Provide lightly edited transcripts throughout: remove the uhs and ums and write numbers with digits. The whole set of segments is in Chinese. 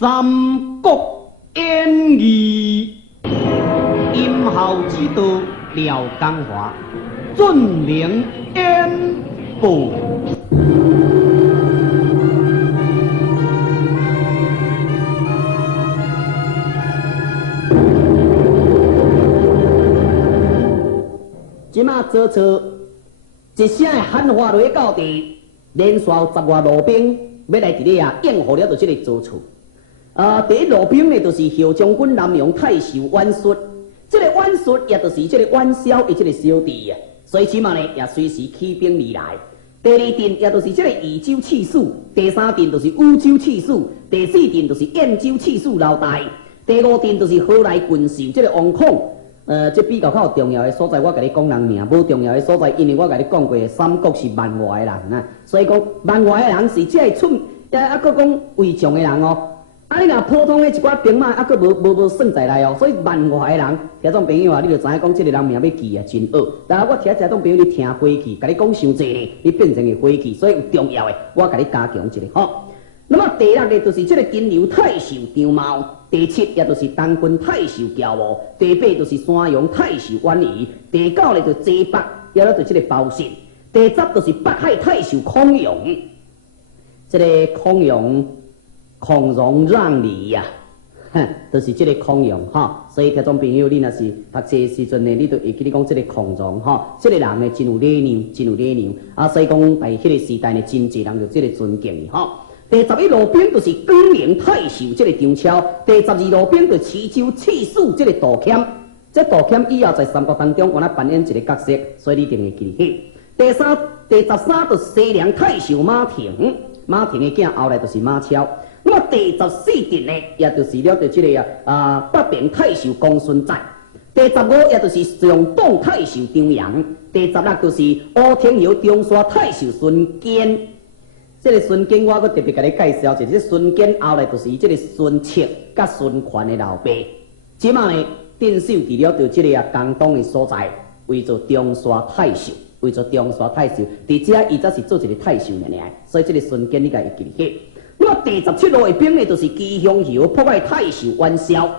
三国演义，音效指导廖江华，准名演播。即马做错，一声的喊话落去到地，连续10外路兵要来伫咧应付了着即个做错。第一路兵呢，就是校将军南阳太守阮述，这个阮述也就是这个阮宵的这个小弟啊，所以即马呢也随时起兵而来。第二阵也就是这个宜州刺史，第三阵就是禹州刺史，第四阵就是兖州刺史老大，第五阵就是河内郡守这个王孔。这比较较重要的所在，我甲你讲人名；无重要的所在，因为我甲你讲过，三国是万外的人啊，所以讲万外的人是这个出，佫讲为将的人哦。你若普通的一寡兵马，佫无算在内哦。所以万外的人，听众朋友啊，你就知影讲，这个人名要记啊，真恶。但我听众朋友你听火气，甲你讲伤济呢，你变成个火气，所以有重要的，我甲你加强一个吼。那么第六个就是这个金牛太守张茂，第七也就是东郡太守乔武，第八就是山阳太守阮仪，第九呢就西北，也就是这个包信，第十就是北海太守孔融。这个孔融让梨呀，就是这个孔融哈。所以听众朋友，你若是读册的时阵呢，你就会记你讲这个孔融哈，这个人呢真有礼让，真有礼让啊。所以讲在迄个时代呢，真侪人就这个尊敬伊哈。第11路兵就是广陵太守这个张超，第12路兵就是池州刺史这个杜谦。这杜谦以后在三国当中，我来扮演一个角色，所以你一定会记起。第13就是西凉太守马挺，马挺的囝后来就是马超。那么第14阵呢，也就是了着这个北平太守公孙瓒。第15也就是上党太守张扬。第16就是乌天瑶中山太守孙坚。这个孙坚，我阁特别甲你介绍一下。这孙坚后来就是这个孙策甲孙权的老爸。即马呢，镇守伫了着这个江东的所在，为做中山太守，为做中山太守，伫遮伊则是做一个太守尔。所以这个孙坚你甲会记起。那么第17路的兵呢，就是吉祥侯破坏太守阮宵。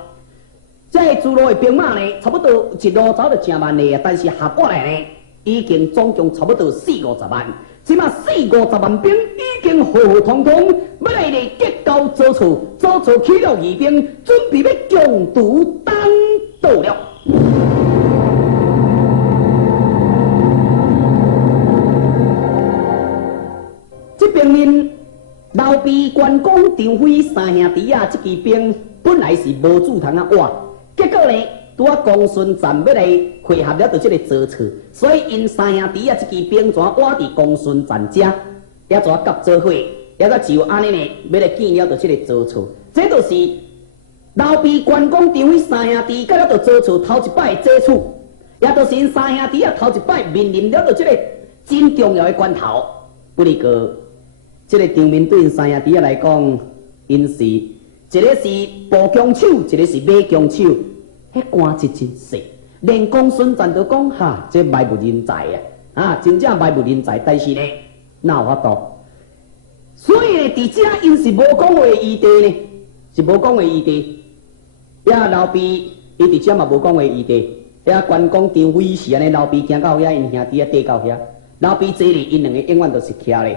这诸路的兵马呢，差不多一路走就真万的，但是合过来呢，已经总共差不多40-50万。即马40-50万兵已经浩浩通通，要来咧结交做错，做错起了义兵，准备要强渡东道了。这边呢，老毕、关公、张飞三兄弟啊，这支兵本来是无主通活，结果呢，拄啊公孙瓒要来会合了着这个做错，所以因三兄弟啊，这支兵全挖伫公孙瓒遮，也全夹做伙，也就安尼呢，要来见了着这个做错。这就是老毕、关公、张飞三兄弟，甲了着做错头一摆接触，也就是因三兄弟啊头一摆面临了着这个真重要的关头。不过，这个场面对因三兄弟啊来讲，因是一个是步弓手，一个是马弓手。迄官职真细，连公孙瓒都讲哈，这卖不人才啊！真正卖不人才，但是呢，哪有法度？所以呢，伫遮因是无讲话余地呢，是无讲话余地。老毕伊伫遮嘛无讲话余地。关公、张飞是安尼，老毕行到遐，因兄弟啊跟到遐。老毕坐咧，因两个永远都是徛咧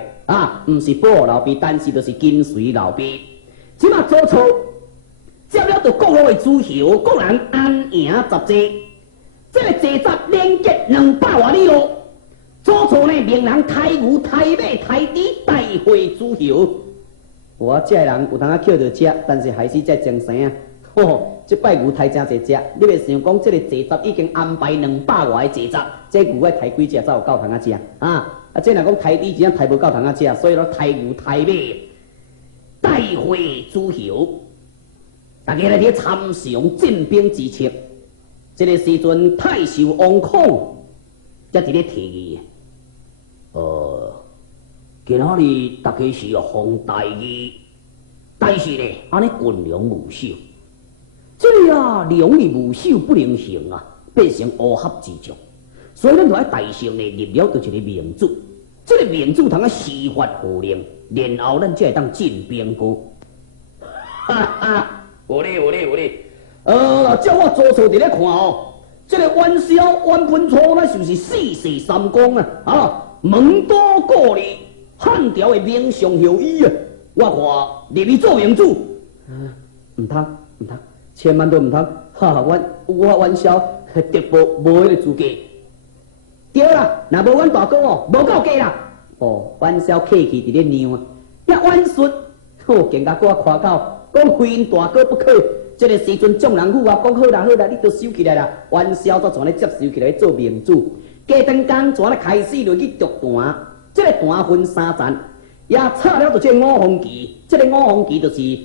毋是保护老毕，但是就是跟随老毕。即马做错。接了着各路的诸侯，各人安营集集，这个集集连结200多里路。做错呢，命人抬牛、抬马、抬猪带回诸侯。我这个人有当捡到吃，但是还是在精神啊！这摆牛抬真侪只，你袂想讲这个集集已经安排200多的集集，这牛要抬几只才有够通吃这若讲抬猪只抬无够通吃，所以说抬牛、抬马带回诸侯。大家来去参详进兵之策，这个时阵太守王孔才伫咧提议。今仔日大家是奉大义，但是呢，安尼军容无守，这个良义无守不能行啊，变成乌合之众。所以咱就爱大圣呢立了就一个明主，这个明主通啊施法号令，然后咱才会当进兵过。有咧。照我左侧伫咧看哦，这个元宵元本初那就是四世三公啊，门多过哩，汉朝的名相后裔啊，我看入去做明主，唔通，千万都唔通，我元宵特无迄个资格。对啦，若无阮大哥哦，无够格啦。元宵客气伫咧酿啊，元顺，更加我夸口，讲非因大哥不可。这个时阵，众人府啊，讲好啦，你都收起来啦。元宵则全咧接收起来做明主。加长工全咧开始落去读单，这个单分3层，也插了就这五红旗。这个五红旗就是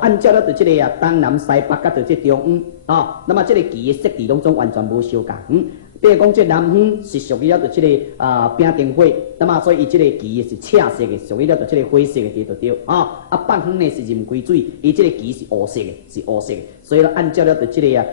按照了就这个东南西北甲就这中央那么这个旗的设置拢总完全无相共。比如讲，这南方是属于了就这个丙丁火，那么所以伊这个旗是赤色的，属于了就这个火色的地就对北方呢是壬癸水，伊这个旗是乌色的，所以呢按照了就这个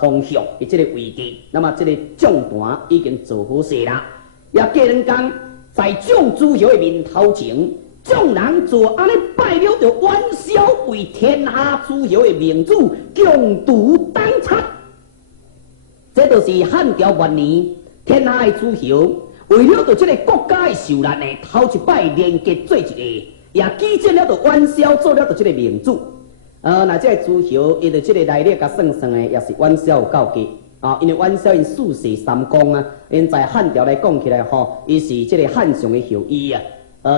方向，伊这个位置，那么这个将单已经做好势啦。也加人讲，在将主席的面头前，众人就安尼拜了着元宵为天下主席的明主，共度当差。这就是汉朝元年天下的主席，为了着这个国家的受难呢，头一摆连结做一个，也举荐了着元宵做了着这个明主。那这个主席，伊着这个内里甲算算的，也是元宵有够格因为元宵因四世三公因在汉朝来讲起来伊是这个汉上的后裔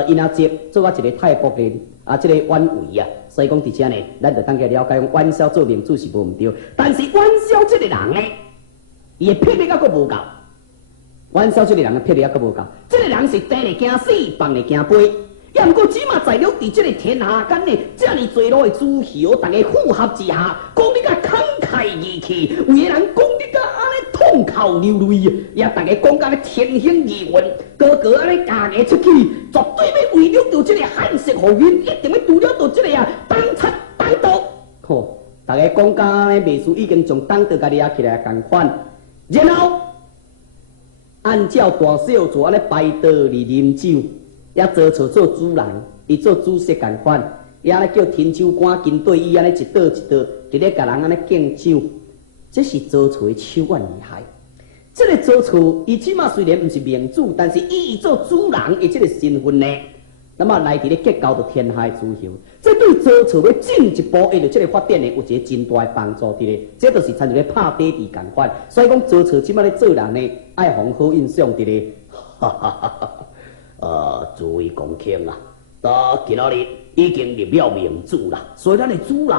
因阿接做一个太伯的这个官位所以讲伫遮呢，咱着当个了解，元宵做明主是无毋对，但是元宵这个人呢？伊的魄力还阁无够，元宵这个人的魄力还阁无够。这个人是生会惊死，放会惊飞。也毋过只嘛在了伫这个天下间呢，这么侪路的主席，大家附合之下，讲你甲慷慨义气，有个人讲你甲安尼痛哭流泪也大家讲甲咧天兴义运，个安尼家家出去，绝对要为了着这个汉室福音，一定要除了着这个当贼当盗。大家讲甲安尼，秘书已经从当刀甲掠起来共款。然后按照大小做安尼摆道里饮酒，也做错做主人，伊做主席共款，也安尼叫天酒馆军队伊安尼一道一道，伫咧甲人安尼敬酒，这是做错的手腕厉害。这个做错，伊即马虽然毋是明主，但是以做主人的这个身份呢，那么来伫咧结交着天下的主席，这对做错要进一步为着这个发展呢，有一个真大的帮助伫咧。这就是参像咧拍底地共款。所以讲做错即马咧做人呢，爱放好印象伫咧。诸位公卿到今仔日已经入了明主啦，所以咱的主人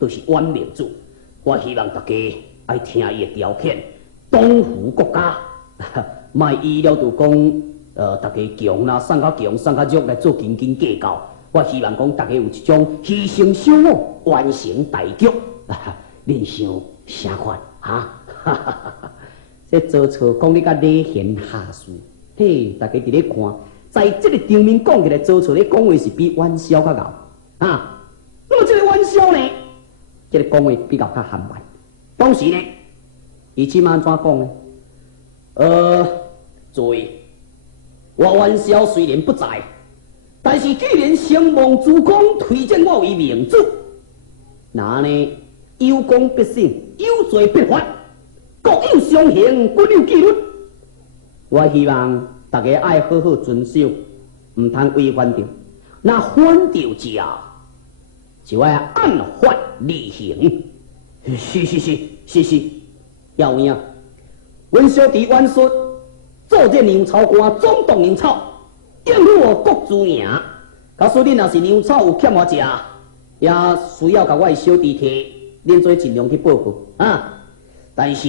就是元明主。我希望大家爱听伊的条件，东扶国家，卖依了就讲。大家强啦，送较强，送较弱来做斤斤计较。我希望讲大家有一种牺牲小我，完成大局。恁想啥款这做错讲你甲礼贤下士，嘿，大家伫咧看，在这个场面讲起来，做错咧讲话是比元宵较牛那么这个元宵呢，这个讲话比较较含慢。当时呢，伊即晚怎讲呢？诸位。我元宵虽然不在，但是既然承蒙主公推荐我为明主，那呢有功必赏，有罪必罚，各有相刑，各有纪律。我希望大家爱好好遵守，唔通违反着。那反着就要按法厉行。是，要有影。元宵伫元顺。做这牛草官，总动牛草，应付我国主赢。假使恁若是牛草有欠我食，也需要甲我的小弟摕，恁做尽量去报复但是，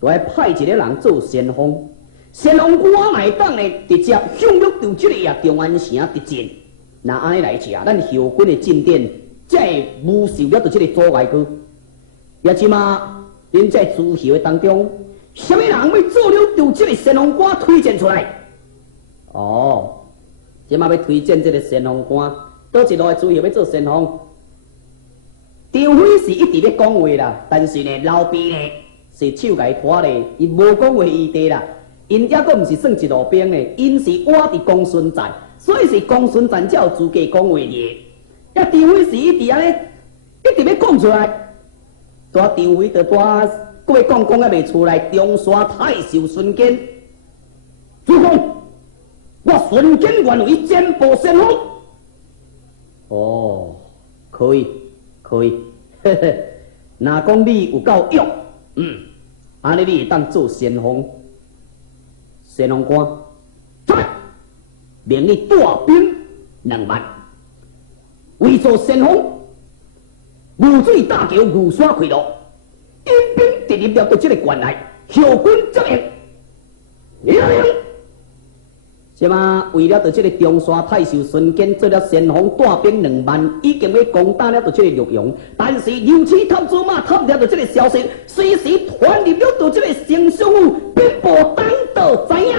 就要派一个人做先锋，先锋官来当呢，直接向入到这个中安城敌阵。那安尼来吃，咱后军的进展，才会无受了到这个阻碍去。也即马，恁在主席的当中。什么人要做了由这个先锋官推荐出来？即马要推荐这个先锋官，倒一路的主席要做先锋。张飞是一直要讲话啦，但是呢，老毕呢是手甲伊拖咧，伊无讲话余地啦。因抑阁毋是算一路兵呢，因是活伫公孙瓒，所以是公孙瓒才有资格讲话的。张飞是一直安尼一定要讲出来。大张飞就大过讲还未出来，中山太守孙坚，主公，我孙坚愿为简报先锋。哦，可以，可以，嘿嘿。若讲你有够勇，安尼你会当做先锋。先锋官，在命你带兵2万，为做先锋，御水大桥御山开路，引兵直入了到这个关内，后军接应。即马为了到这个中山太守孙坚做了先锋，带兵2万，已经要攻打了到这个洛阳。但是刘启探子马探了到这个消息，随时传入了到这个丞相府，兵部当道知影。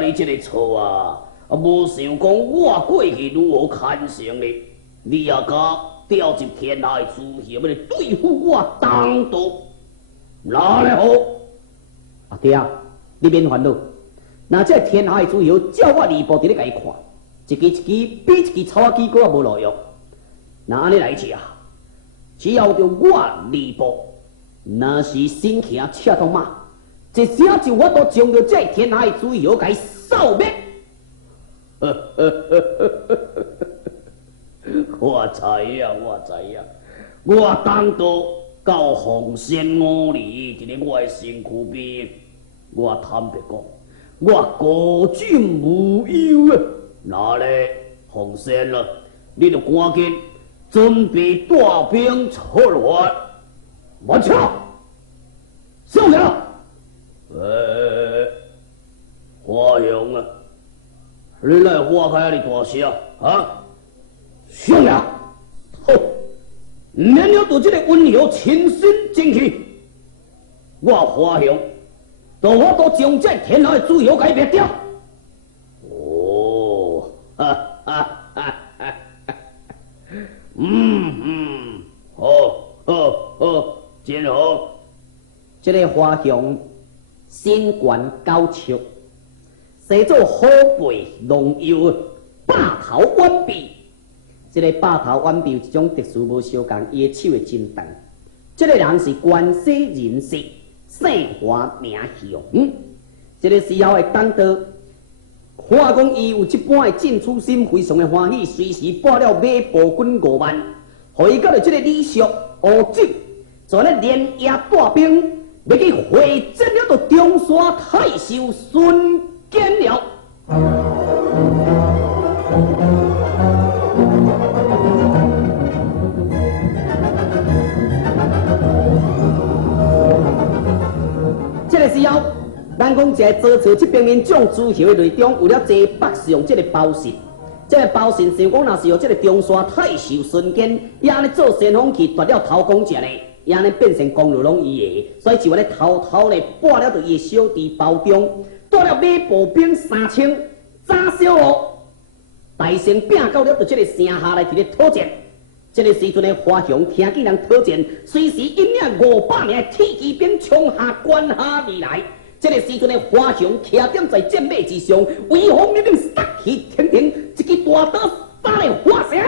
你这个错啊！无想讲我过去如何看成你，你也甲调集天下的诸侯来对付我当道，哪来好？阿爹，你免烦恼。那这天下的诸侯，照我吕布伫咧甲伊看，一支比一支草仔机搁无路用。那安尼来吃啊！只要着我吕布，若是身骑赤兔马，一声就我都将着这天下的诸侯甲伊扫灭。我知影，我知影，我当到到奉先5年，伫咧我的身躯边，我坦白讲，我高枕无忧啊！那咧，奉先了，你就赶紧准备带兵出来。我操！上来了！华雄啊，你来花开你大声啊！上来！好，免了到这个温柔亲身进去，我华雄，我都将这天下的诸侯给灭掉。哦，哈哈哈哈！好，真好。这个华雄身悬高尺，生做虎背龙腰，霸头弯臂。这个霸头弯臂有一种特殊无相共，伊的手会真长。这个人是关西人士，姓华名雄。这个时候会当到，话讲伊有这般的进取心，非常的欢喜，随时拨了马步军5万，互伊到了这个李肃、吴进，就咧连夜带兵。要去会战了到中山太守孙坚了。这个时候，咱讲一个周朝这边民众诸侯的内中，有了坐北上这个包信。这个包信想讲，若是由这个中山太守孙坚，也安尼做先锋去夺了头功者呢？也安尼变成功劳拢伊的，所以就安尼偷偷咧拨了伊的小弟包中，带了马步兵3000，早小路，大声拼到了到这个城下来伫咧讨战。这个时阵的华雄听见人讨战，随时引领500名铁骑兵冲下关下而来。这个时阵的华雄徛踮在战马之上，威风凛凛，杀气腾腾，一支大刀打咧花城。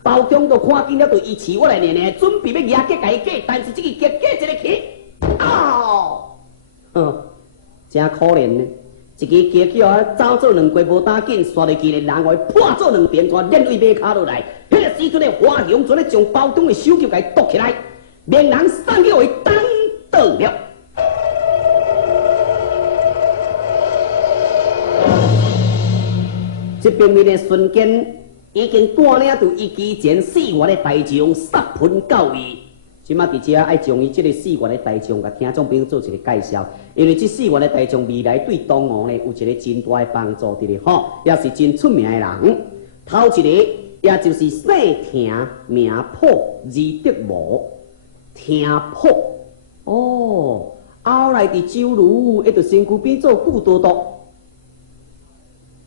包中就看见了，就伊饲我来念念，准备要牙结甲伊过，但是这个结一个起，真可怜呢！一个结叫啊，走做2过无打紧，刷落去咧，人外破做2边，全连对马骹落来。迄个时阵的华雄就咧将包中的手脚甲伊夺起来，命人送去为当道了。这边面的孙坚。已经带领到伊之前4员的大将杀喷到伊，即马伫遮爱将伊即个4员的大将，甲听众朋友做一个介绍。因为这4员的大将未来对东吴呢有一个真大的帮助伫咧，也是真出名的人。头一个也就是姓田名普字德无，田普哦，后来伫周瑜一直身躯边做副都督，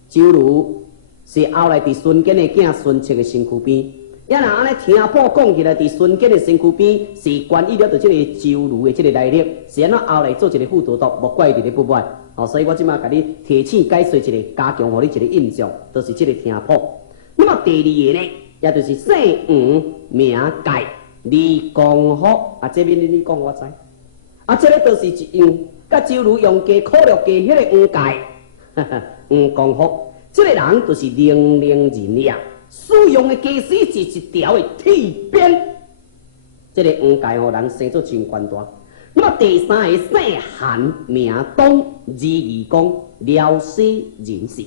周瑜。是后来伫孙坚的囝孙策的身躯边，也若安尼听普讲起来，伫孙坚的身躯边是关于了着这个周瑜的这个来历，是安怎后来做一个副都督，莫怪伊伫咧不满。所以我即马甲你提醒解说一个，加强互你一个印象，就是这个听谱。那么第二个呢，也就是姓黄名介，李光福啊，这边你讲我知。啊，这个就是一样，甲周瑜用计苦略计迄个黄介，黄光福，这个人就是零零人呀，使用的计时是一条的铁鞭。这个黄介哦，人生做真官大。那么第三个姓韩名东，字义公，辽西人士。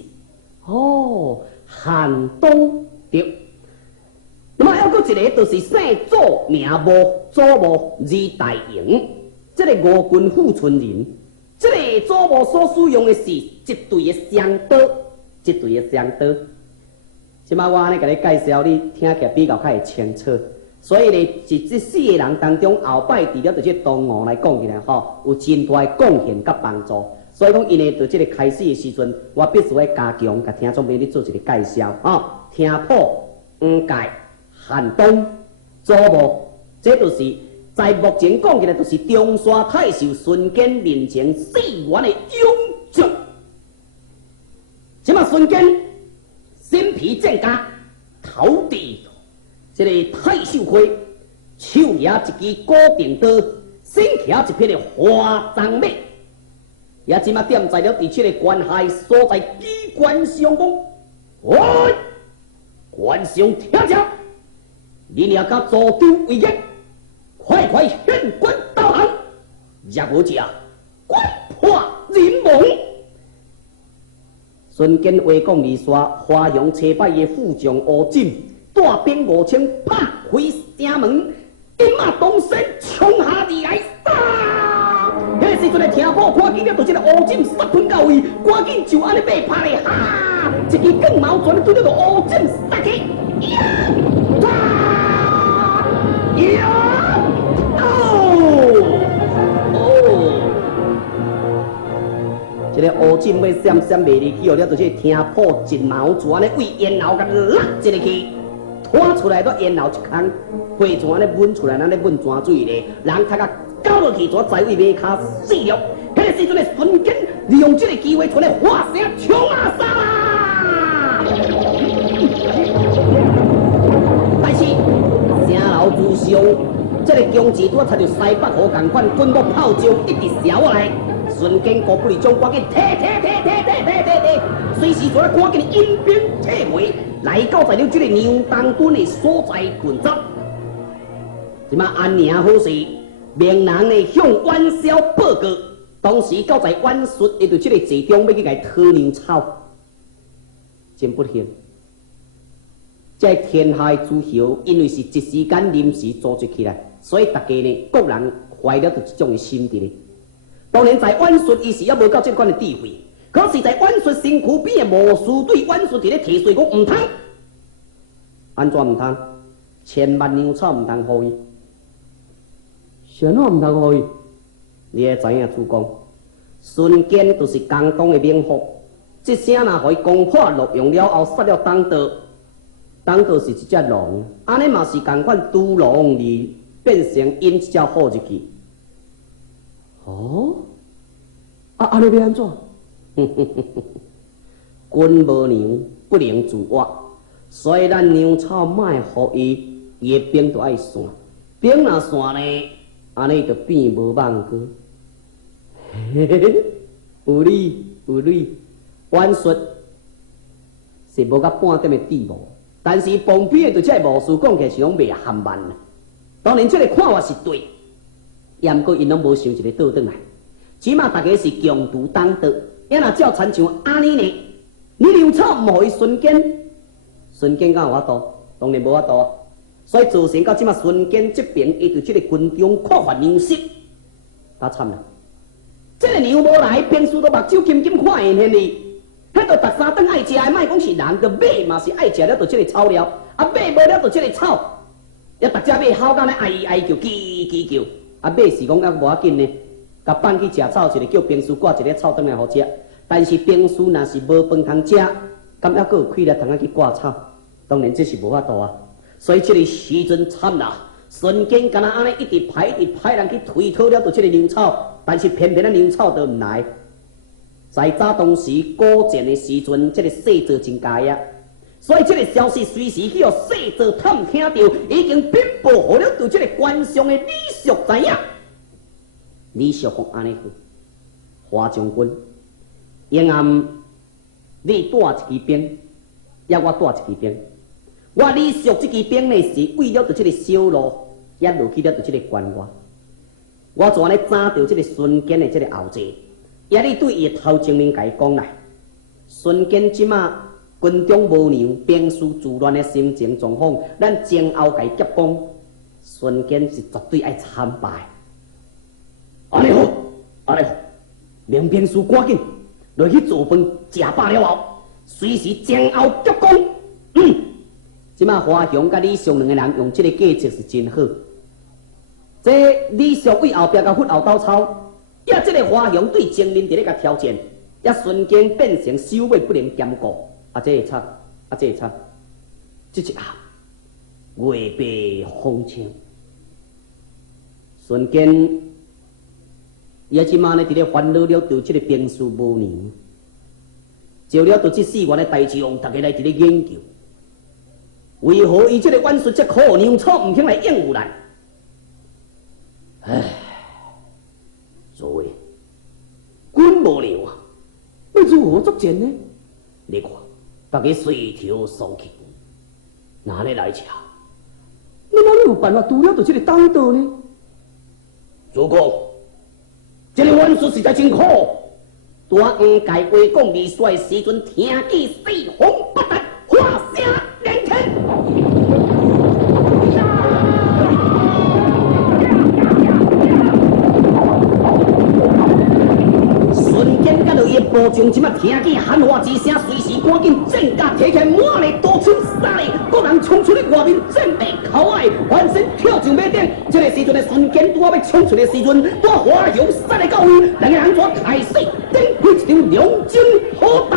哦，韩东对。那么还有一个就是姓祖名吴，祖吴字大营，这个吴郡富春人。这个祖吴所使用的是一对的双刀，一对的双刀。即摆我安尼甲你介绍，你听起来比较较会清楚。所以呢，是这4个人当中，后摆除了对这东吴来讲起来吼，有真大的贡献甲帮助。所以讲，因为在这个开始的时阵，我必须要加强，甲听众朋友做一个介绍啊。听谱、黄介、韩东、祖吴，这就是在目前讲起来，就是中山太守孙坚面前4员的勇将。即马孙坚身披战甲，头戴这个太守盔，手拿一支固定刀，身骑一匹的花鬃马，也即马点在了伫这个关隘所在机关上讲，喂，关上听着，你俩甲左都为业，快快献官导降，若无这官破人亡。孙坚话讲二煞，华阳车摆的副将吴进。大兵5000拍开城门，一马当先冲下而来，迄时阵的听谱看见了，就这个乌锦杀喷到位，赶紧就安尼被拍咧，哈！一支更矛全对着乌锦杀去，这个乌锦要闪闪袂离去哦，了就这听谱一矛全咧为咽喉甲拉一个去。拖出来都咽喉一空，花泉咧抿出来，咱咧抿泉水咧，人头甲搞落去，全在位马骹死了。迄个时阵的孙坚利用这个机会出来发声冲啊杀啦！但是城楼之上，这个强子拄啊插着西北河同款，军幕炮仗一直烧下来。孙坚顾不离将赶紧踢，随时做赶紧引兵退回。来到在了这个牛当军的所在群众，即马安宁好势，命人呢向阮萧报告。当时到在阮述，伊对这个集中要去来讨牛草，真不幸。这天下诸侯因为是一时间临时组织起来，所以大家呢各人怀了着这种的心志。当然在阮述，伊是也无到这款的智慧。可是，在阮述身躯边的魔术对阮述伫咧提水讲唔通，安怎唔通？千万牛草唔通互伊，啥怎唔通互伊？你会知影主公，孙坚就是江东的名户，这声若互伊攻破洛阳了后，杀了东道，东道是一只狼，安尼嘛是共款拄狼而变成因一只虎入去。哦，安尼要安怎？君无娘不能自活，所以咱牛草卖互伊，伊的兵就爱散，兵若散呢，安尼就变无望过。有理有理，阮说是无到半点的地步，但是旁边的对这个巫师讲起来是拢袂含慢啦。当然，这个看法是对，也毋过因拢无想一个倒转来，起码大家是共图当道。也若照亲像安尼呢，你牛草唔互伊孙坚，孙坚敢有法度？当然无法度啊！所以造成到即马孙坚这边，伊对这个军中扩发牛失，打惨啦！这个牛无来，兵士都目睭金金看现现哩。迄个逐三顿爱食的，莫讲是人，个马嘛是爱食了，就这个草料，啊马无了就这个草，也逐只马吼到咧哀哀叫，叽叽叫，啊马是讲啊无要紧呢。甲放去食草，就是叫兵士挂一个草顿来互食。但是兵士若是无饭通食，敢还阁有气力通去挂草？当然这是无法度啊。所以这个时阵惨啦，孙坚敢若安尼一直派人去推讨了，就这个牛草，但是偏偏那牛草都唔来。在早当时古建的时阵，这个细作真佳呀。所以这个消息随时去互细作探听到，已经禀报好了对这个官上的李叔知影。李叔讲安尼好，华将军，永暗你带一支兵，也我带一支兵。我李叔这支兵呢，是为了对这个小路，也落去了对这个关外。我怎呢找到这个孙坚的这个后座，也你对伊头前面甲伊讲啦。孙坚即马军中无娘，兵士自乱的心情状况，咱前后甲伊夹攻，孙坚是绝对爱惨败。安尼好，安尼好，命兵士赶紧落去做饭，食饱了后，随时前后夹攻。即马华雄甲李尚两个人用这个计策是真好。这李尚为后壁甲忽后斗操，也这个华雄对前面伫咧甲挑战，也瞬间变成首尾不能兼顾。这会惨，这会惨，这一下月白风清，瞬间也即马呢伫咧烦恼了，对这个兵士无娘，就了对这4员的代志，用大家来伫咧研究。为何伊这个元帅这苦娘草唔肯来应付咱？唉，诸位，军无娘啊，要如何作战呢？你看，大家随条送去，哪里来吃？你哪里有办法除了对这个当道呢？主公，这个元帅实在真苦，大黄盖话讲未衰时阵，听见四方八达，话声连天。瞬间，甲到伊的步枪，即马听见喊话之声，随时赶紧战甲提起来，满里多出三里，各人冲出去外面，战备口爱，翻身跳上马顶。这个时阵的瞬间，拄要冲出的时阵，把华雄杀来到位，两个人怎开始展开一场两军好斗。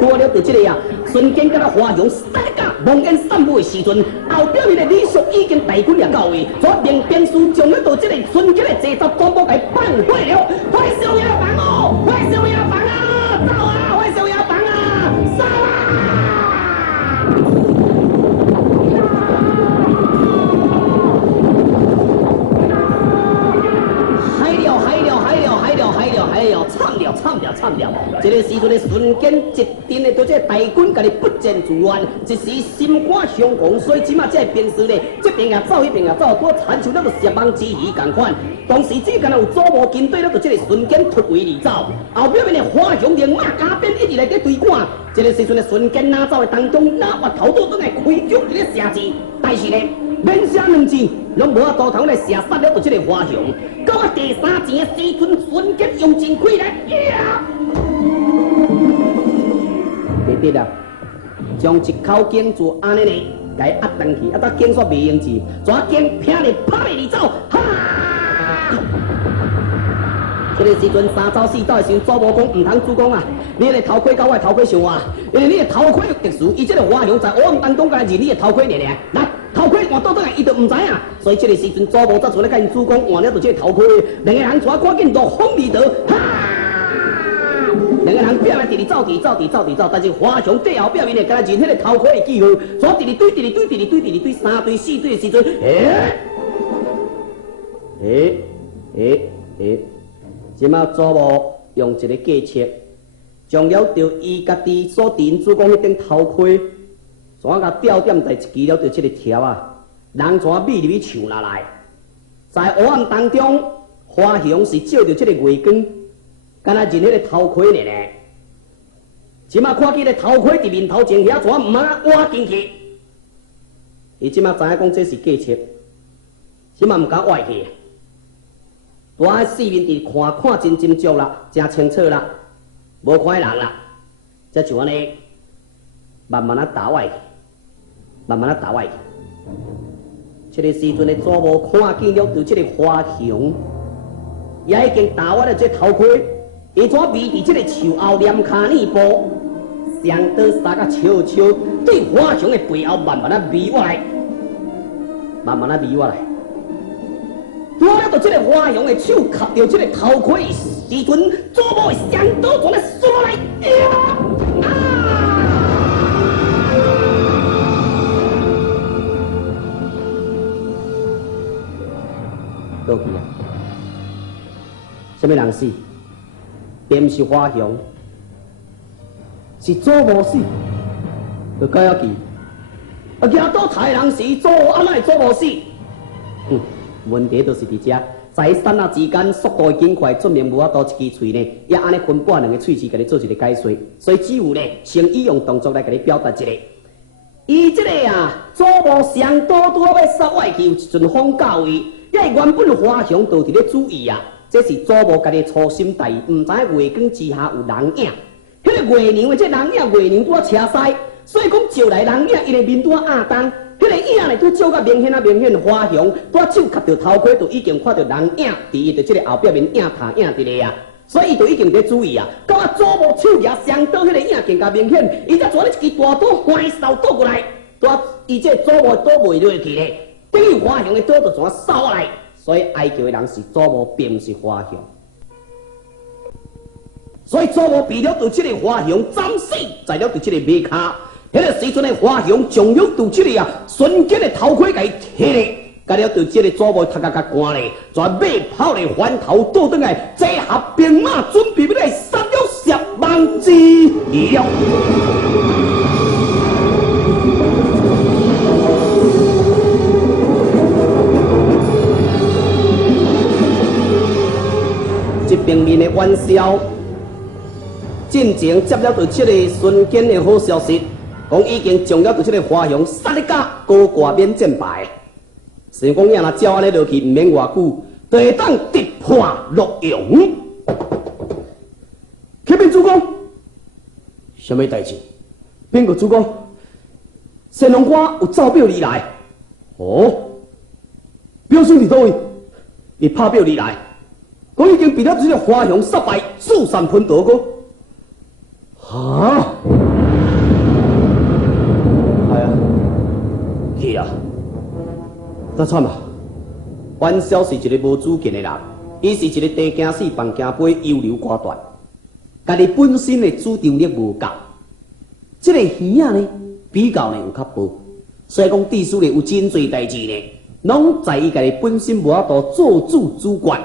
多了就这个呀，瞬间甲他华雄杀甲望眼散布的时阵，后表面的李叔已经大军了到位，全命兵士将了到这个瞬间的制造全部给放坏了。快上牙房哦！快上牙房啊！走啊！快上牙房啊！杀啊！惨了！这个时阵的瞬间，一阵的对这大军家己不战自乱，一时心肝相狂，所以即马这兵士呢，这边也走，那边也走，多参像那个蛇蠓之鱼同款。当时只敢有左部军队了，就这个瞬间突围而走，后表面的华雄连马加鞭一直来在追赶。这个时阵的瞬间拿走的当中，拿挖头都正来开枪在咧射击，但是呢，连射两箭，拢无法多头来射杀了就这个华雄。到我第三箭的时阵，瞬间用尽开来，呀！对啦，将一口剑就安尼呢，甲伊压上去，到剑煞未用钱，抓剑拼咧拍咧而走，哈！这个时阵三走四走的时候，左无讲唔通主公啊！你的头盔甲我头盔相换，因为你的头盔有特殊，伊这个华雄在黑暗当中，敢认你的头盔尔。来，头盔换倒转来，伊就唔知影。所以这个时阵左无则出来甲因主公换了就这个头盔，两个人抓赶紧落风里头，哈！两个人表来直直走，但是华雄最后表面的敢认迄个头盔的记号，抓直直堆，三堆四堆的时阵，即马左无用一个计策，将了着伊家己所定主公迄顶头盔，怎甲吊点在一支了着这个条啊，人怎米入去墙哪来？在黑暗当中，华雄是照着这个月光，敢若认迄个头盔呢。即马看见个头盔伫面头前遐，怎唔啊挖进去？伊即马知影讲这是计策，即马唔敢挖去。我喺四面地看真清楚啦，真清楚啦，无看人啦，则就安尼慢慢啊打外去，这个时阵的左无看见了，就这个华雄也已经打我的这头盔，伊怎围伫这个树后连卡呢步，上刀杀甲悄悄对华雄的背后慢慢啊围过来。慢慢啊离我来。拄了到这个花熊的手夹着这个头盔时阵，左某的双刀从来刷来，倒去啊！什么人死？并不是花熊，是左某死。就该要记，拿刀杀人时，左某安怎会左某死？问题就是伫遮，在刹那之间，速度紧快，证明无法度一支喙呢，也安尼分半两个喙齿，甲你做一个解说。所以只有呢，先以用动作来甲你表达一个。伊这个啊，左某双刀拄要杀我去，有一阵风到位，因为原本花熊就伫咧注意啊，这是左某家己粗心大意，唔知月光之下有人影。迄个月娘的这人影，月娘拄啊车西，所以讲照来人影，伊个面拄啊暗淡。迄个影呢，拄照甲明显啊明显，花熊拄啊手夹着头盔，就已经看到人影，伫伊的这个后壁面影塔影伫咧啊，所以伊就已经在注意啊。到啊左某手拿双刀，迄个影更加明显，伊才抓了一支大刀，翻扫倒过来，抓伊这左某倒袂落去咧，等于花熊的刀就怎扫过来，所以哀求的人是左某，并不是花熊。所以左某为了对这个花熊斩死，在了对这个马卡。迄个时阵的花熊将要对这个啊，瞬间的头盔甲伊摕咧，甲了对这个左某头壳甲关咧，全马跑咧翻头倒转来，集合兵马准备要来杀了十万之了。这边面的玩笑，进前接了对这个瞬间的好消息。讲已经将了对这个花熊杀了架，高挂免战败。是讲呀，若照安尼落去，唔免偌久，就会当突破洛阳。启禀主公，什么代志？禀告主公，神龙花有召表而来。哦，表兄伫倒位？伊拍表而来，讲已经被了这个花熊杀败，四散喷夺过。啊！是啊，得惨啊！阮小是一个无主见的人，伊是一个地惊死、放惊飞、优柔寡断，家己本身的主张力无够。这个鱼仔呢，比较呢有较薄，所以讲地主呢有真侪代志呢，拢在伊家己本身无法度做主主权，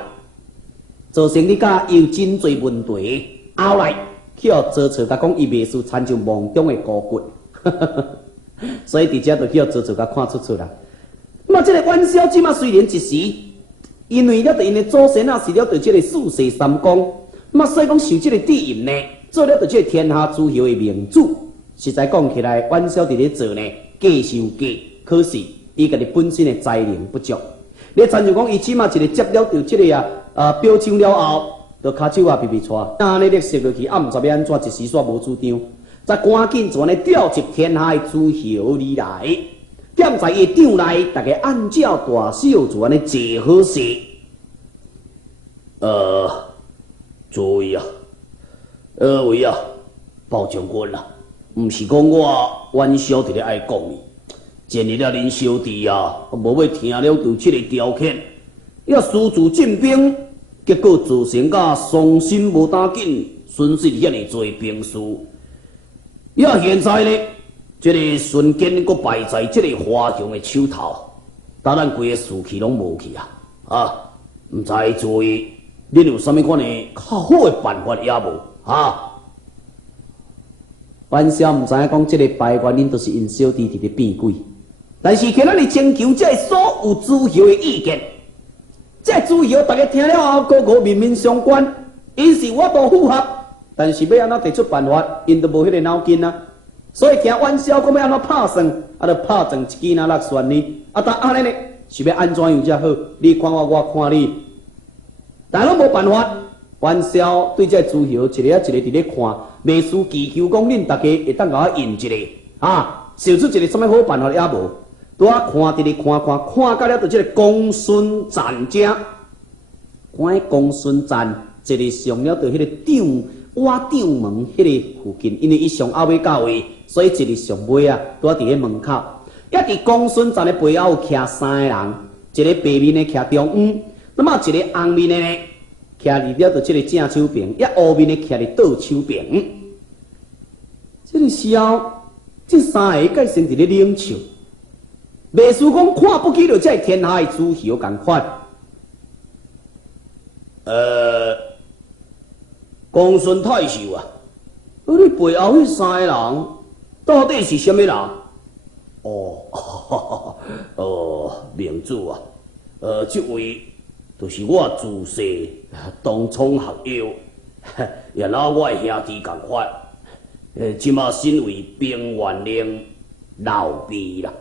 造成你甲有真侪问题。后来去互周朝甲讲伊袂输参就梦中的孤骨。所以伫遮就去要做甲看出啦。那这个玩笑即马虽然一时，因为了对因的祖先啊是了对这个四世三公，那所以讲受这个地引呢，做了对这个天下诸侯的明主。实在讲起来，玩笑伫咧做呢，假受假，可是伊家己本身的才能不足。你参像讲，伊即马一个接了对这个表彰了后，就骹手啊皮皮搓，那你咧食落去，毋知要安怎，一时煞无主张。才赶紧全咧调集天下的诸侯而来，踮在伊场内，大家按照大小就安尼坐好势。诸位啊，位啊，包将军啊，毋是讲我玩笑伫咧爱讲你，建立了恁小弟啊，无要听了对这个条件，要私自进兵，结果造成甲伤心无打紧，损失遐尼多兵士。也现在呢，这个瞬间搁败在这个花熊的手头，但咱规个士气拢无去啊！唔知诸位，恁有啥物款的较好的办法也无啊？玩笑唔知影讲这个败原因，都是因小弟伫咧变鬼，但是今咱哩征求这所有诸侯的意见，这诸侯大家听了后，个个面面相关，因是我都符合。但是要安怎提出办法，因都无迄个脑筋啊！所以听玩笑，讲要安怎拍算，就拍算一支那落算呢？但安尼呢，是要安怎样才好？你看我，我看你，但拢无办法。玩笑对这诸侯一个一个伫咧看，袂输祈求讲恁大家会当甲我应一个想出一个什么好办法也无。拄啊看伫咧看到了就这个公孙瓒遮，看公孙瓒一日上了到迄个场。我掌门迄个附近，因为伊上后尾到位，所以一日上尾啊，拄伫咧门口。也伫公孙瓒的背后有徛3个人，一个白面的徛中央，那么一个红面的呢，徛伫了就这个正手边，也乌面的徛伫倒手边。这个时候，这3个改成伫咧冷笑。袂输讲看不起就这天下的诸侯共款。公孙太守啊，你背后迄3个人到底是什么人？明主啊，这位就是我自细同窗学友，也老我的兄弟共款。即马身为平原令老毕啦。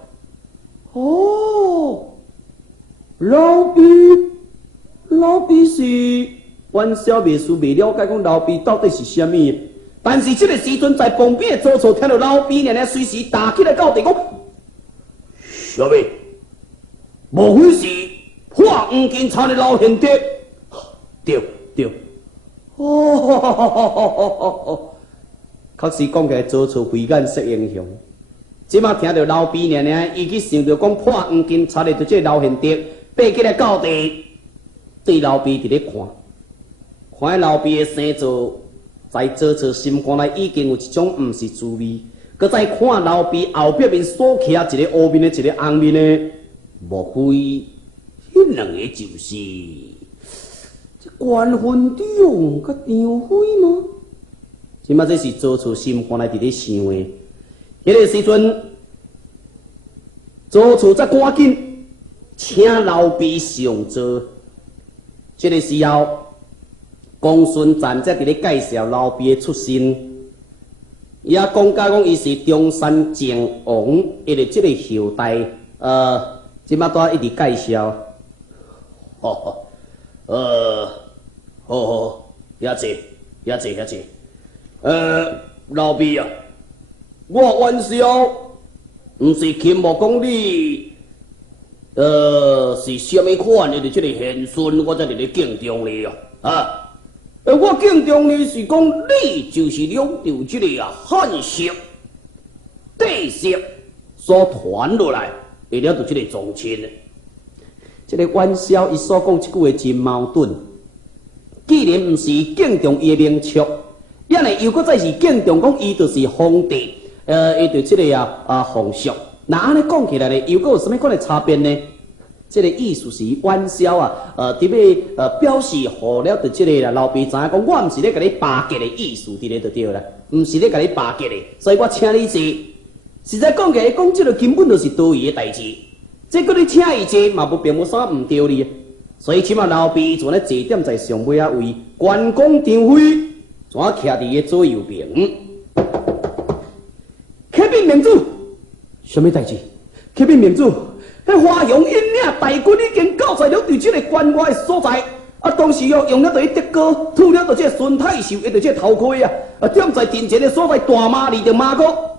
老毕是阮小秘书未了解讲老毕到底是啥物，但是这个时阵在旁边的左厝听到老毕娘娘随时打起来到地讲，啥物？无非是破黄金叉的老贤弟，对。确实讲起来，左厝慧眼识英雄。即马听到老毕娘娘，伊去想到讲破黄金叉的就这老贤弟，爬起来到地，对老毕伫咧看老毕的生做，在左厝心肝内已经有一种毋是滋味。搁再看老毕后壁面所徛一个乌面的，一个红面的，莫非迄2个就是这关云长甲张飞吗？即马这是左厝心肝内伫咧想的。迄个时阵，左厝才赶紧请老毕上座。这个时候，公孙瓒才伫咧介绍老毕的出身，也讲甲讲伊是中山靖王，伊的这个后代。即马拄一直介绍。遐济。老毕啊。我玩笑，毋是钦莫讲你，是虾米款的？这个贤顺，我才伫咧敬重你啊！我敬重你是讲你就是领着这个汉室帝室所传落来，为了着这个宗亲的。这个玩笑，伊所讲这句话真矛盾。既然毋是敬重伊的名爵，也呢又搁再是敬重讲伊就是皇帝。伊对这个风俗，那安尼讲起来呢，又搁有什么款的差别呢？这个意思是玩笑伫要表示互了的这个老毕知影讲，我毋是咧甲你巴结的意思，伫咧就对啦，毋是咧甲你巴结的，所以我请你坐。实在讲起来，讲这个根本就是多余的代志，这个你请伊坐嘛，并无啥毋对哩。所以起码老毕全咧坐点在上尾位，关公张飞全徛伫伊左右边。启禀明主，什么代志？启禀明主，迄华阳引领大军已经到在了对这个关外的所在，当时用了对德哥，吐了对这孙太守，对这头盔点在阵前的所在大马里的马国。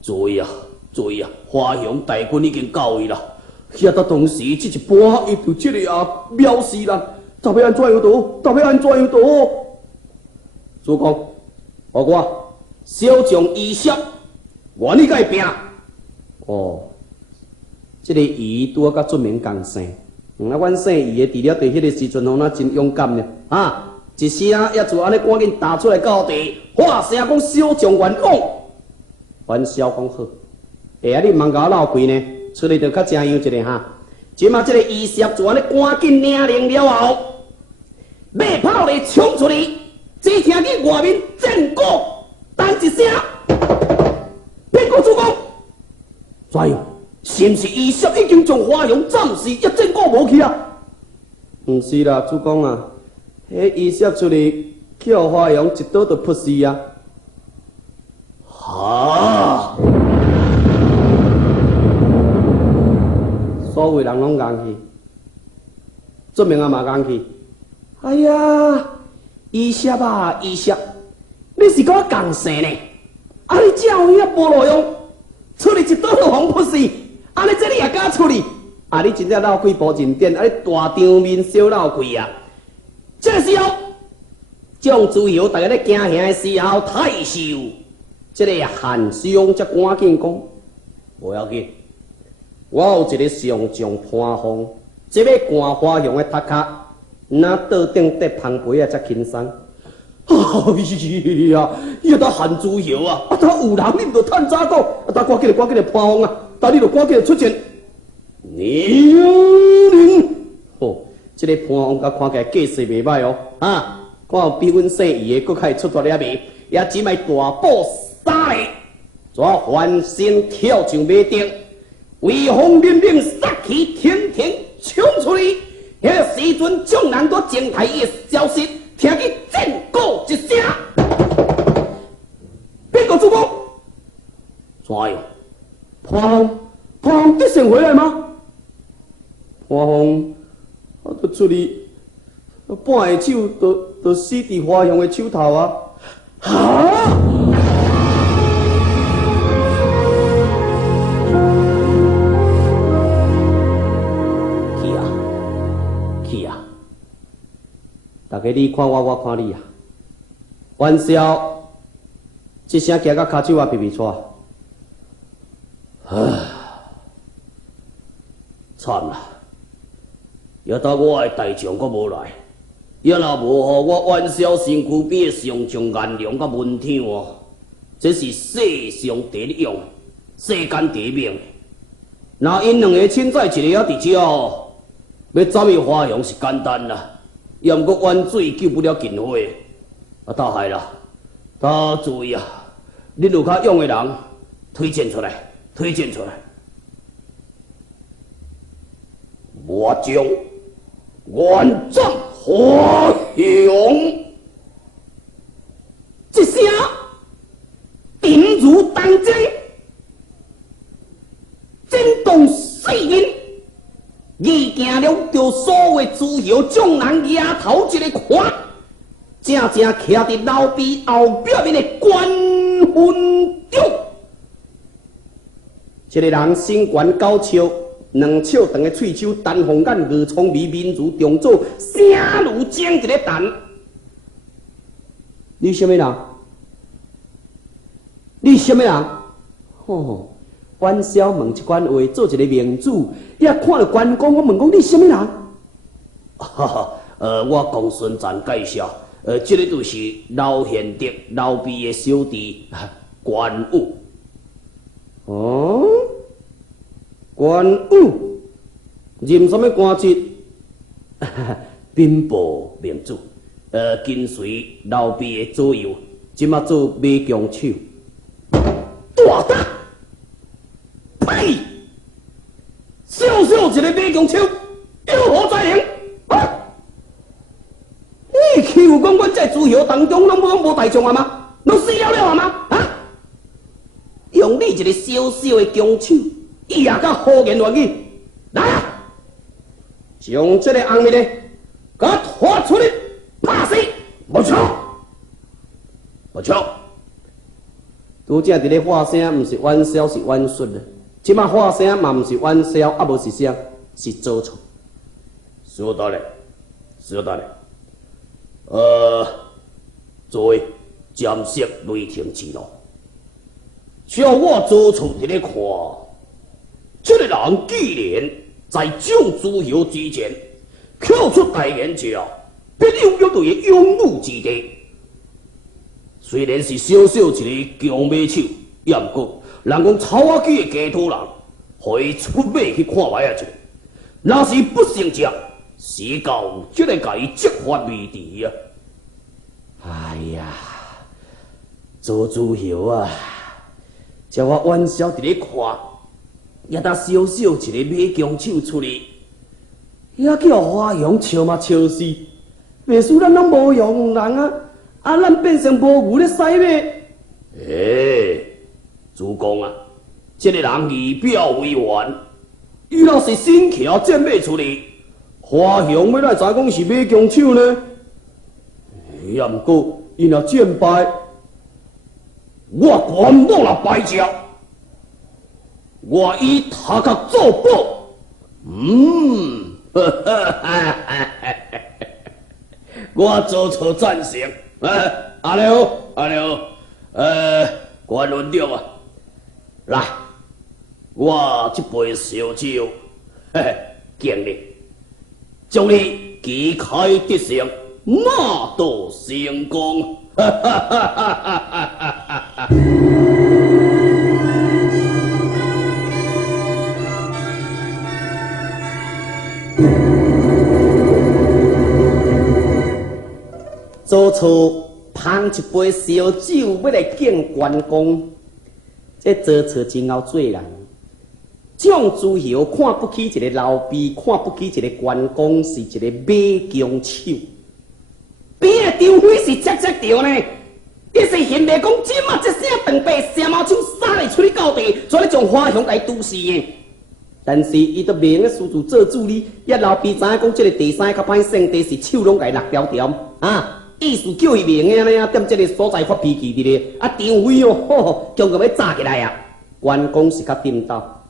注意啊！华阳大军已经到位啦，遐到当时这一波，伊对这个藐视啦，到要安怎样做？主公。我小将伊舍，愿意甲伊拼。这个伊拄甲准明共生，阮姓伊的除了对迄个时阵吼，那真勇敢呢一声也就安尼赶紧打出来到地，喊声讲小将愿往。阮小讲好，你毋茫甲我闹开呢，出来就较正样一个即马这个伊舍就安尼赶紧领令了后，马炮咧冲出去。只听见外面战鼓弹一声，别个主公，怎样？是毋是伊舍已经将华阳暂时一战鼓无去啊？毋是啦，主公啊，迄伊舍出去去互华阳一刀就扑死啊！所有人拢硬去，准明嘛硬去。哎呀！伊舍，你是甲我共生呢？你这样遐菠萝用，出去一刀就互扑死，安尼这你也敢出去？你真正闹开保证店，你大场面小闹开啊！这个时候，这种诸侯大家咧惊吓的时候，太守这个韩师兄才赶紧讲，无要紧，我有一个上将潘凤，即要赶花熊的头壳，那桌顶得旁杯啊，才轻松。哎呀，伊搭韩主席啊，啊，他有人你唔着趁早讲，啊，他赶紧来潘凤啊，但你着赶紧来出现。宁，哦，这个潘凤甲看起来架势袂歹哦，啊，看有比阮姓伊的，佫较会出大了未？也只卖大宝三个，怎翻身跳上马顶，威风凛凛，杀气腾腾冲出去。迄个时阵，众人都惊叹伊的消息，听见震鼓一声，边个主公？怎样？潘凤得胜回来吗？潘凤，啊，就出去，半个手就死伫花熊的手头啊！啊！去啊！大家你看我，我看你啊！元宵，一声行到骹手啊，皮喘。唉，惨啦！也当我的大将阁无来，也若无互我元宵身躯边的上将颜良甲文天哦，这是世上第一勇，世间第一名。若因两个凊彩一个还伫遮哦，要走去花熊是简单啦，也毋过远水救不了近火。啊，大海啦，大注意啊！恁有较勇的人推荐出来。我将远战花熊，一声顶如当真，震动世人。已行了，着所谓自由众人牙头一个看，正正徛伫老毕后壁面的关云中。这个人身悬高超，两手长的喙手，丹凤眼，耳聪眉，面如重组，声如尖一个蛋。你什么人？你什么人？哦。元宵问一款话，做一个明主，也看到关公，我问讲你什么人？哈哈，我公孙瓒介绍，这个就是老贤德、老毕的小弟关羽。哦，关羽任什么官职？兵部明主，跟随老毕的左右，即马做马弓手。大胆！呸！小小一个马弓手，有何才能？啊！你欺负讲阮在诸侯当中，拢无大将啊吗？拢死了啊吗？啊！用你一个小小的弓手，伊也敢胡言乱语？来啊！将这个红面的，给我拖出来，拍死！没错，没错。拄则伫咧喊声，毋是元宵，是元顺的。即马喊声嘛，毋是元宵，啊无是啥，是周错。稍等咧，作为暂时雷霆之路，照我周错伫咧看，这个人既然在众诸侯之前跳出大言之后，必有对的勇武之地。虽然是小小一个强马手，也毋过人讲草仔机的家土人，互伊出马去看卖啊一个。若是不成者，时到就来甲伊揭发谜题啊！哎呀，做诸侯啊，叫我元宵伫咧看，也得小小一个马弓手出嚟，也叫花羊笑嘛笑死，袂输咱拢无用人啊！啊，咱变成无牛咧驶马。主公啊，这个人仪表为完，伊若是身骑战马出嚟，花熊要来知讲是马弓手呢？也毋过伊若战败，我全部若败者，我以头壳作保。我做错赞成。阿廖，关文长啊，来，我这杯烧酒，嘿嘿，敬你，祝你旗开得胜，马到成功。哈哈哈哈哈哈哈！做厝捧一杯烧酒，要来敬关公。这做厝真后做人，蒋诸侯看不起一个老毕，看不起一个关公，是一个马强手。边个张飞是切着呢？一是现代讲，即马这声长白蛇毛枪杀来出去到地，全咧将花香来毒死的。但是伊都明个师祖做主理，也老毕知影讲，这个第三较歹圣地是手拢来落条条啊。意思叫伊明个呢，踮这个所在发脾气的咧。啊，张飞哦，强个要炸起来啊！关公是较颠倒，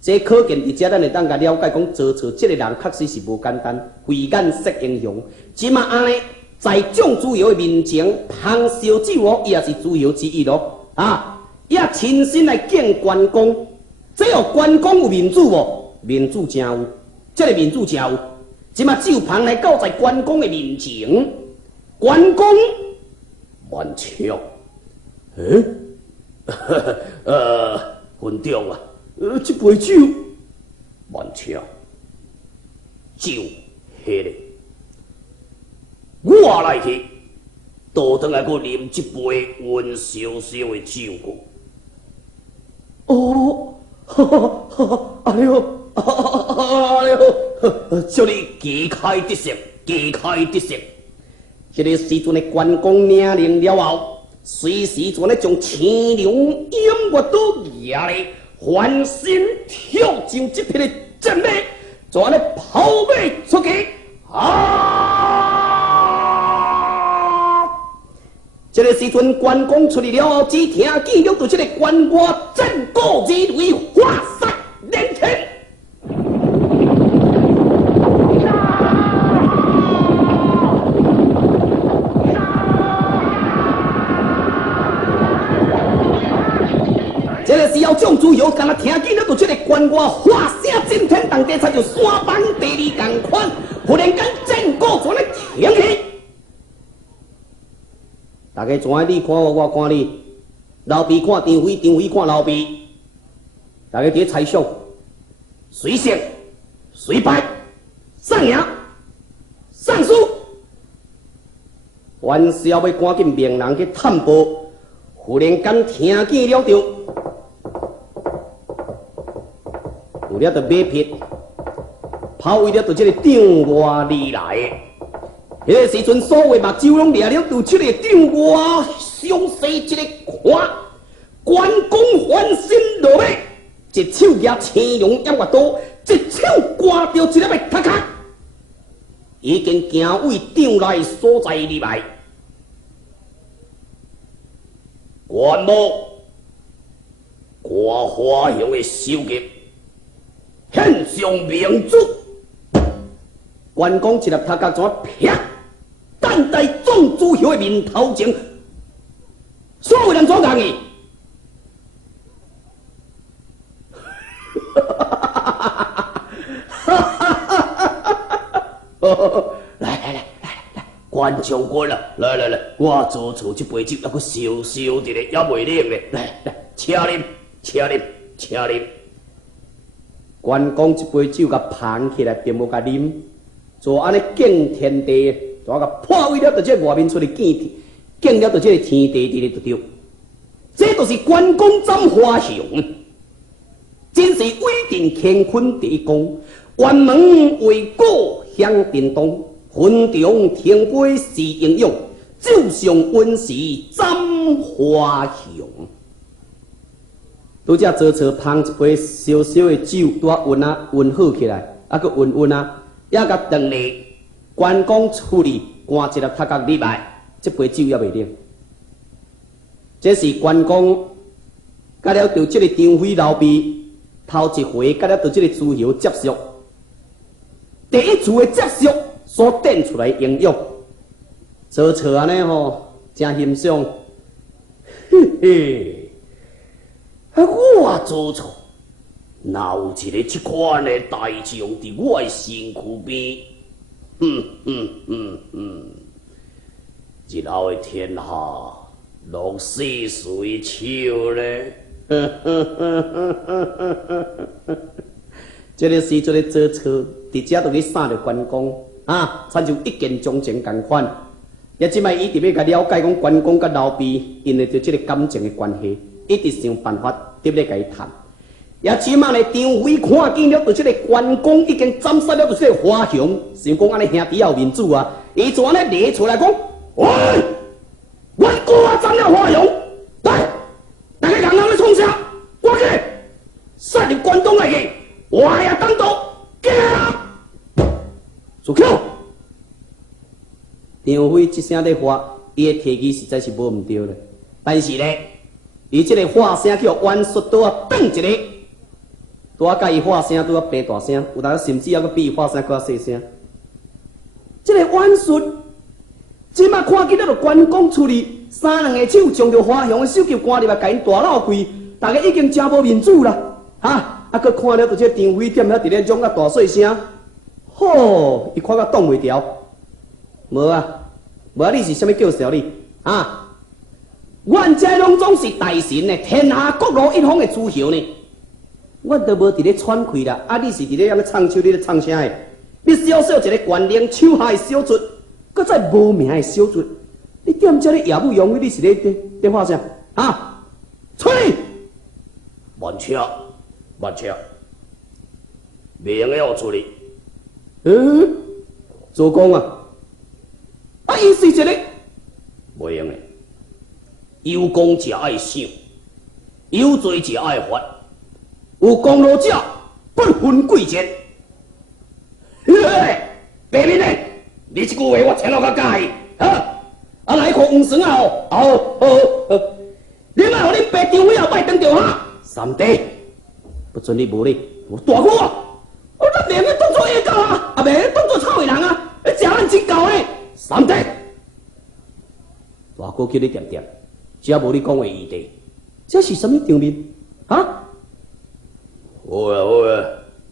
这可见伫遮咱会当甲了解讲，做错这个人确实是无简单，慧眼识英雄。即马安尼，在众诸侯的面前捧烧酒哦，伊也是诸侯之一咯。啊，也亲身来见关公，这有关公有面子无？面子真有，这个面子真有。即马酒捧来到在关公的面前。关公，慢笑，文长啊，这杯酒，慢笑，酒迄个，我来去，倒转来，我啉一杯温烧烧的酒过。哦，哎呦，哎呦，祝你旗开得胜，旗开得胜。这个时阵的关公领令了后，随时阵咧将青龙偃月刀拿来，翻身跳进这匹的阵马，全咧跑马出去。啊！这个时阵关公出去了后，只听见了对这个关羽震鼓而雷，华山连天。这个时候，众诸侯敢若听见了，就这个关羽发声震天动地，才就山崩地裂同款。忽然间，战鼓全咧停起。大家怎啊？你看我，我看你。老毕看张飞，张飞看老毕。大家伫猜想，谁胜谁败，胜赢胜输。元宵要赶紧命人去探报，忽然间听见了着。有了着马匹，跑为了着这个张外而来的。迄个时阵，所有目睭拢掠了对这个张外详细一个看。关公翻身落马，一手拿青龙偃月刀，一手刮掉一粒的头壳，已经行为张来所在入来。关某刮花香的首级。献上明珠，关公一粒头壳怎啪，等在众诸侯的面头前，所有人怎讲伊？来，关将军啊，来，我做出这杯酒，还佫烧烧的咧，也袂冷咧，来，请啉。关公一杯酒甲捧起来，并无甲啉，就安尼敬天地，就甲破为了着这外面出的敬了着这个天地的就对。这就是关公斩华雄，真是威震乾坤第一功。辕门为国响叮当，军中停杯是英勇，酒上温士斩华雄。拄则做错捧一杯烧烧的酒，拄啊温好起来，啊佮温啊，也甲断咧。关公处理赶一粒头壳入来，这杯酒也袂冷。这是关公甲了对这个张飞老毕头一回甲了对这个诸侯接触，第一次的接触所展出来英勇，做错安尼吼，真欣赏，嘿嘿。我做错，哪有一个这款的大将伫我的身躯边？日后的天下，落死谁手呢？这个时阵的做错，伫遮就去杀着关公啊，参像一见钟情共款。也即摆伊特别甲了解讲关公甲刘备因为着这个感情的关系，一直想办法特别甲伊谈。也即摆呢，张飞看见了着这个关公已经斩杀了着这个华雄，想讲安尼兄弟也有面子啊，伊就安尼列出来讲，喂，关公啊斩了华雄，来，大家人人咧创啥？我去，杀入关东来去，我也当道，行！出口。张飞一声咧话，伊的提议实在是无毋对咧。但是咧，伊这个话声叫袁术都啊变一个，拄啊甲伊话声拄啊变大声，有当甚至还阁比伊话声搁较细声。这个袁术，即马看见了关公出去，三人的手将着华雄的手机赶入来，甲因大闹开，大家已经真无面子啦，啊！啊，搁看了着这张飞踮遐伫咧嚷啊大细声，吼，伊看甲挡袂牢。无啊，无啊！你是啥物叫小你啊？阮这拢总是大神呢，天下各路一方的诸侯呢。阮都无伫咧喘气啦，啊！你是伫咧遐咧唱秋，你咧唱啥的？你小小一个官吏手下的小卒，搁再无名的小卒，你踮遮咧耀武扬威，你是咧画啥啊？出去！慢车，慢车，明个要出去。做工啊！啊，伊是一个袂用诶，有功者爱赏，有罪者爱罚，有功劳者不分贵贱。嘿，白面诶，你这句话我听了较介意，啊！啊，来看黄绳啊！好，你莫互恁白张飞后摆当着哈！三弟，不准你无礼，我大哥啊！我咱袂个当作野狗啊，也袂个当作草的人啊！你食咱真够呢！三弟，大哥叫你点点，只无你讲的余地，这是什么场面？啊？好啊，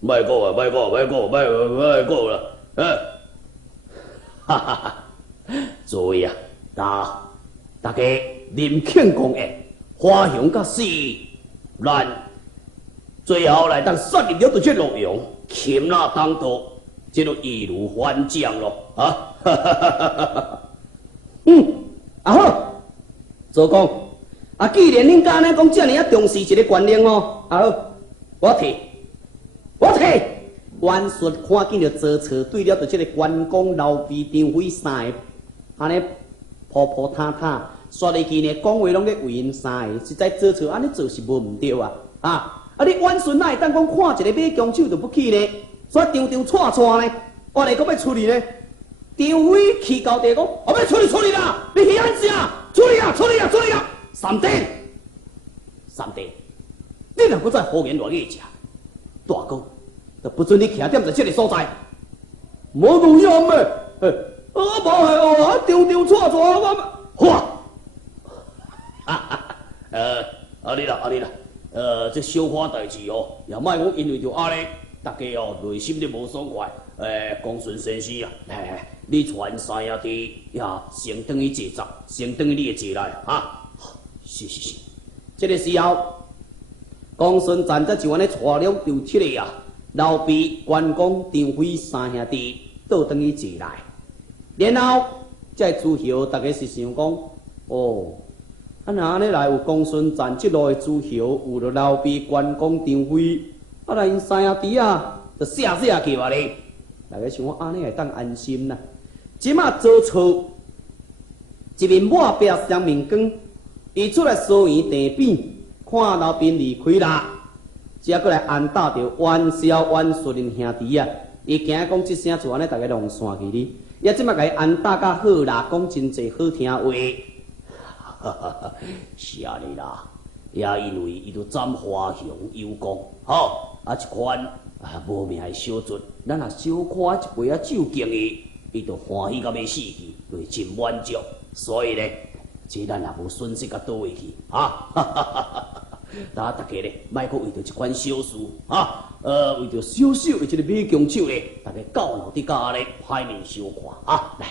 莫讲啊，莫讲啦，哈哈哈！诸位啊，大家临庆功宴，花雄甲死，咱最后来当杀入了这些洛阳，擒拿当道，这就易如反掌咯，啊！哈哈哈！啊好，做工啊，既然恁家呢讲遮尔啊重视一个官令哦，啊好，我替。袁术看见着做错，对了着这个关公、刘备、张飞三个，安尼扑扑塌塌，煞入去呢讲话拢咧为因三个，实在做错，安尼做是无毋对啊！啊，你袁术哪会当讲看一个马弓手就不去呢？所以场串呢，我来讲要处理呢。张飞气到地讲：我要处理啦！你去安啥？处理啊！三弟，你若搁再胡言乱语者，大哥。就不准你徛踮在这个所在，无路用诶！无系哦，场串我你啦，这小可代志哦，也莫讲因为着安尼，大家哦内心都无爽快。公孙先生啊，你传三兄弟呀，先等于坐席，先等于你的坐来啊。是，这个时候，公孙瓒则就安尼带了就七个啊。刘备、关公、张飞三兄弟倒转去坐来，然后这诸侯大家是想讲，哦，啊那安尼来有公孙瓒这路的诸侯，有着刘备、关公、张飞，啊来因三兄弟啊，就写去嘛咧。大家想讲安尼会当安心啦。即马做错，一面抹壁双面光，伊出来疏远地边，看刘备离开啦。只过来安打着袁绍、袁术因兄弟啊！伊惊讲即声就安尼，大家拢散去哩。也即马甲伊安打甲好啦，讲真济好听话。是安尼啦，也因为伊都斩华雄有功，吼啊一款无命的小卒，咱若小看一杯酒敬伊就欢喜到要死去，就是真满足。所以呢，这咱也无损失甲倒位去啊！大家咧，莫阁为着一款小事啊，为着小小的这个美供酒咧，大家到老伫家咧歹面相看啊！来，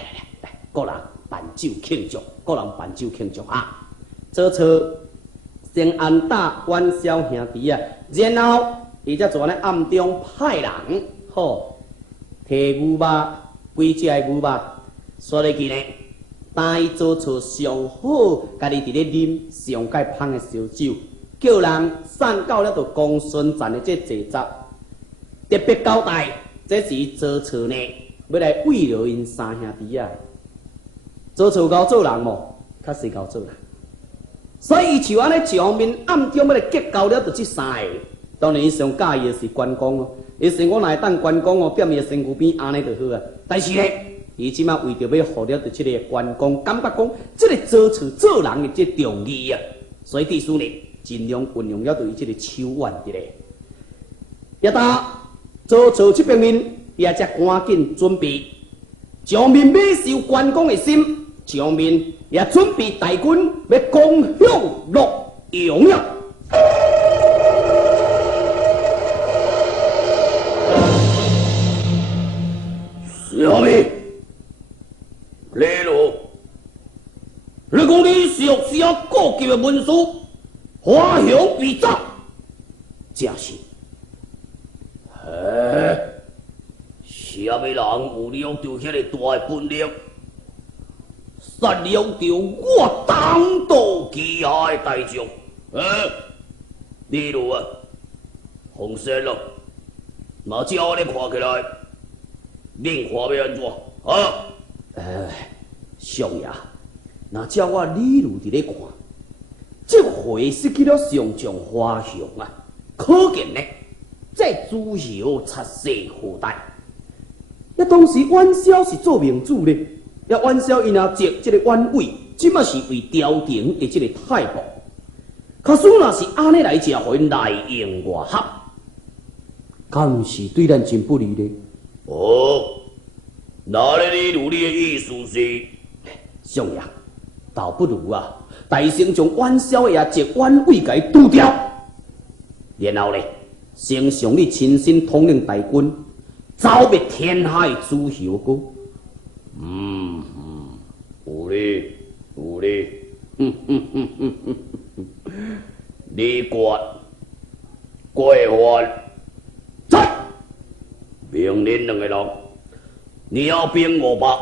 个人办酒庆祝，个人办酒庆祝啊！做错先安打阮小兄弟啊，然后伊才全咧暗中派人，好摕牛肉，几只的牛肉，所以记呢，带做错上好，家己伫咧啉上介芳的烧酒，叫人散到了到公孙站的这坐闸，特别交代，这是做错呢，要来慰劳因三兄弟啊。做错交做人无，较细交做人。所以伊就安尼上面暗中要来结交了，就这三个。当然，伊上介意的是关公哦。伊说我若会当关公哦，踮伊的身躯边安尼就好啊。但是咧，伊即马为着要获了着这个关公，感觉讲这个做错做人的这重义啊，所以弟兄呢尽量运用了对这个手腕的咧。一打做错这边面，也才赶紧准备，上面买受关公的心。上面也准备大军要攻向洛阳了。小妹，李路，你讲你是学写国级的文书，花香必走，正是。什么人有了着迄个大本领？善了着我当道旗下的大将，例如啊，洪先生，那照你看起来，恁看要安怎啊？相爷，那照我理路伫咧看，这回失去了上将花雄啊，可见呢，这诸侯出世后代，那当时阮小是做明主咧。要阮小因啊，接这个阮位，即马是为朝廷的这个太保。可是若是安尼来食，互因内应外合，敢是对咱真不利呢？哦，那你如你的意思是，相爷，倒不如啊，大圣将阮小的也接阮位给拄掉，然后呢，先上你亲身统领大军，扫灭天下的诸侯国。有理有理，李国归还，在命令两个人，鸟兵500，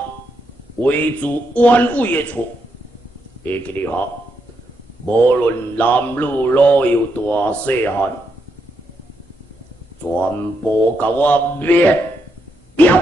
围住阮位的厝，会记得哈？无论男女老幼大细汉，全部给我灭掉。